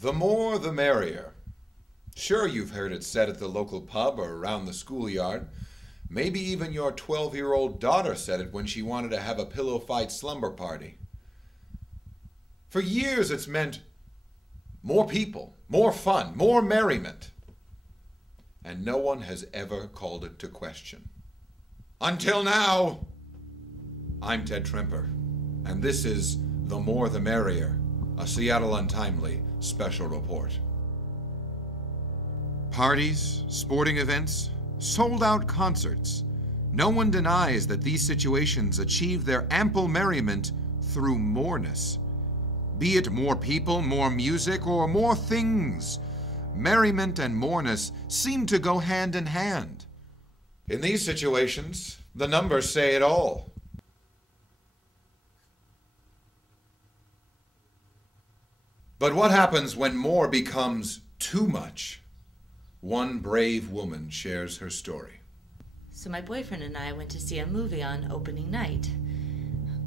The more the merrier. Sure, you've heard it said at the local pub or around the schoolyard. Maybe even your 12-year-old daughter said it when she wanted to have a pillow fight slumber party. For years it's meant more people, more fun, more merriment. And no one has ever called it to question. Until now! I'm Ted Tremper, and this is The More the Merrier, a Seattle Untimely special report. Parties, sporting events, sold-out concerts. No one denies that these situations achieve their ample merriment through moreness. Be it more people, more music, or more things, merriment and moreness seem to go hand in hand. In these situations, the numbers say it all. But what happens when more becomes too much? One brave woman shares her story. So my boyfriend and I went to see a movie on opening night.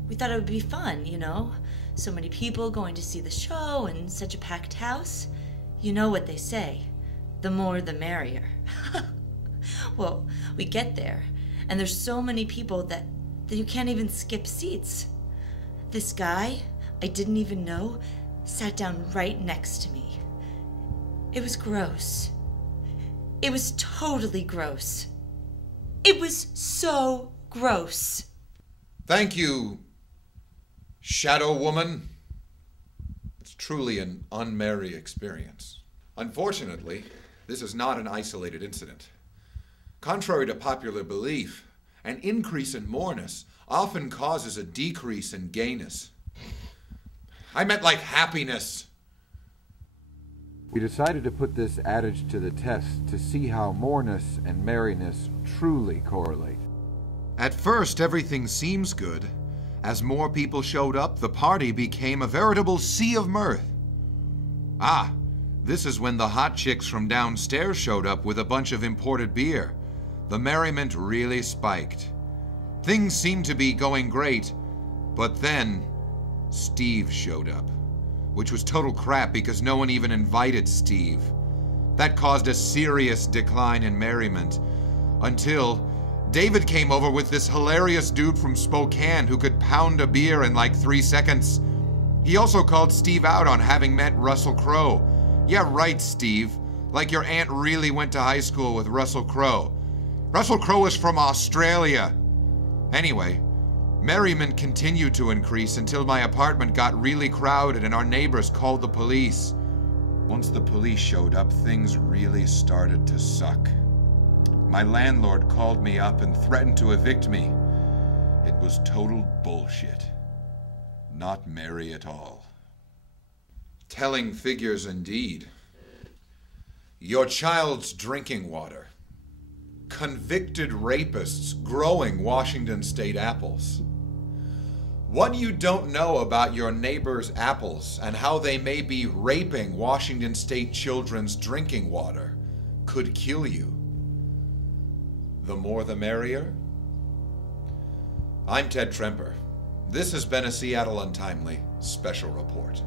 We thought it would be fun, you know? So many people going to see the show and such a packed house. You know what they say, the more the merrier. Well, we get there, and there's so many people that you can't even skip seats. This guy I didn't even know sat down right next to me. It was gross. It was totally gross. It was so gross. Thank you, Shadow Woman. It's truly an unmerry experience. Unfortunately, this is not an isolated incident. Contrary to popular belief, an increase in moreness often causes a decrease in gayness. I meant like happiness. We decided to put this adage to the test to see how moreness and merriness truly correlate. At first, everything seems good. As more people showed up, the party became a veritable sea of mirth. Ah, this is when the hot chicks from downstairs showed up with a bunch of imported beer. The merriment really spiked. Things seemed to be going great, but then Steve showed up, which was total crap because no one even invited Steve. That caused a serious decline in merriment until David came over with this hilarious dude from Spokane who could pound a beer in like 3 seconds. He also called Steve out on having met Russell Crowe. Yeah, right, Steve. Like your aunt really went to high school with Russell Crowe. Russell Crowe is from Australia. Anyway, merriment continued to increase until my apartment got really crowded and our neighbors called the police. Once the police showed up, things really started to suck. My landlord called me up and threatened to evict me. It was total bullshit. Not merry at all. Telling figures indeed. Your child's drinking water. Convicted rapists growing Washington State apples. What you don't know about your neighbor's apples and how they may be raping Washington State children's drinking water could kill you. The more the merrier? I'm Ted Tremper. This has been a Seattle Untimely special report.